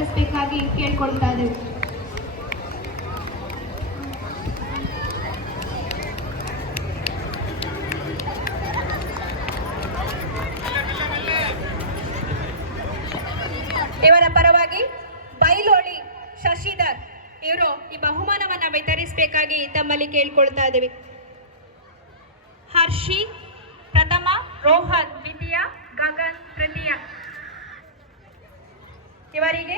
ವಿತರಿಸಬೇಕಾಗಿ ಕೇಳ್ಕೊಳ್ತಾ ಇದ್ದೇವೆ. ಇವರ ಪರವಾಗಿ ಬೈಲೋಳಿ ಶಶಿಧರ್ ಇವರು ಈ ಬಹುಮಾನವನ್ನ ವಿತರಿಸಬೇಕಾಗಿ ತಮ್ಮಲ್ಲಿ ಕೇಳ್ಕೊಳ್ತಾ ಇದ್ದೀವಿ. ಹರ್ಷಿ, ಪ್ರಥಮ, ರೋಹನ್, ದ್ವಿತೀಯ, ಗಗನ್ ತೃತೀಯ ಇವರಿಗೆ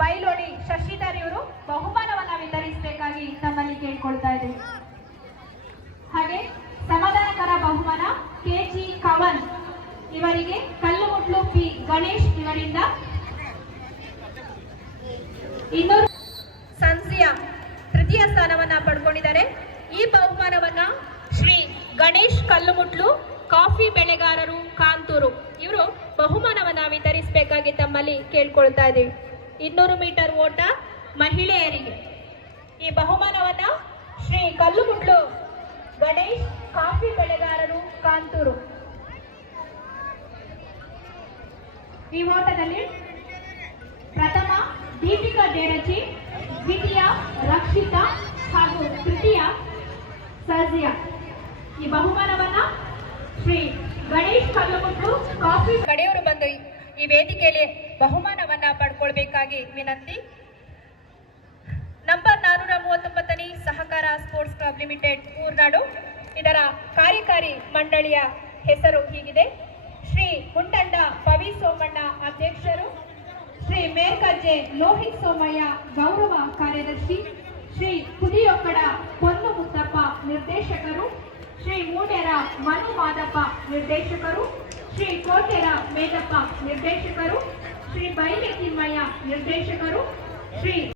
ಬೈಲೋಡಿ ಶಶಿಧರ್ ಇವರು ಬಹುಮಾನವನ್ನ ವಿತರಿಸಬೇಕಾಗಿ ತಮ್ಮಲ್ಲಿ ಕೇಳ್ಕೊಳ್ತಾ ಇದ್ದೀವಿ ಹಾಗೆ ಸಮಾಧಾನಕರ ಬಹುಮಾನ ಕೆಜಿ ಕವನ್ ಇವರಿಗೆ ಕಲ್ಲುಮುಟ್ಲು ಪಿ ಗಣೇಶ್ ಇವರಿಂದ ಇನ್ನೂರು ಸಂಜಿಯಾ ತೃತೀಯ ಸ್ಥಾನವನ್ನ ಪಡ್ಕೊಂಡಿದ್ದಾರೆ. ಈ ಬಹುಮಾನವನ್ನ ಶ್ರೀ ಗಣೇಶ್ ಕಲ್ಲುಮುಟ್ಲು ಕಾಫಿ ಬೆಳೆಗಾರರು ತಮ್ಮಲ್ಲಿ ಕೇಳ್ಕೊಳ್ತಾ ಇದ್ದೀವಿ. ಇನ್ನೂರು ಮೀಟರ್ ಓಟ ಮಹಿಳೆಯರಿಗೆ. ಈ ಬಹುಮಾನವನ್ನ ಶ್ರೀ ಕಲ್ಲುಗುಂಡ್ಲು ಗಣೇಶ್ ಕಾಫಿ ಬೆಳೆಗಾರರು ಕಾಂತೂರು. ಈ ಓಟದಲ್ಲಿ ಪ್ರಥಮ ದೀಪಿಕಾ ದೇರಚಿ ದ್ವಿತೀಯ ರಕ್ಷಿತಾ ಹಾಗೂ ತೃತೀಯ ಸಜಿಯಾ ಈ ಬಹುಮಾನವನ್ನ ಶ್ರೀ ಗಣೇಶ್ ಕಲ್ಲುಗುಂಡ್ಲು ಕಾಫಿ ಕಡೆಯವರು ಬಂದು ಈ ವೇದಿಕೆಯಲ್ಲಿ ಬಹುಮಾನವನ್ನ ಪಡ್ಕೊಳ್ಬೇಕಾಗಿ ವಿನಂತಿ. ನಂಬರ್ ನಾನೂರ ಮೂವತ್ತೊಂಬತ್ತನೇ ಸಹಕಾರ ಸ್ಪೋರ್ಟ್ಸ್ ಕ್ಲಬ್ ಲಿಮಿಟೆಡ್ ಊರ್ನಾಡು. ಇದರ ಕಾರ್ಯಕಾರಿ ಮಂಡಳಿಯ ಹೆಸರು ಹೀಗಿದೆ. ಶ್ರೀ ಮುಂಡಂಡ ಪವಿ ಸೋಮಣ್ಣ ಅಧ್ಯಕ್ಷರು. ಶ್ರೀ ಮೇಲ್ಕಜ್ಜೆ ಲೋಹಿತ್ ಸೋಮಯ್ಯ ಗೌರವ ಕಾರ್ಯದರ್ಶಿ. ಶ್ರೀ ಕುದಿಯೊಕ್ಕಡ ಪೊನ್ನು ಮುತ್ತಪ್ಪ ನಿರ್ದೇಶಕರು. ಶ್ರೀ ಮೂಡ್ಯರ ಮನು ಮಾದಪ್ಪ ನಿರ್ದೇಶಕರು. ಶ್ರೀ ಕೋಟೆರ ಮೇದಪ್ಪ ನಿರ್ದೇಶಕರು. ಶ್ರೀ ಬೈಲೆ ತಿಮ್ಮಯ್ಯ ನಿರ್ದೇಶಕರು ಶ್ರೀ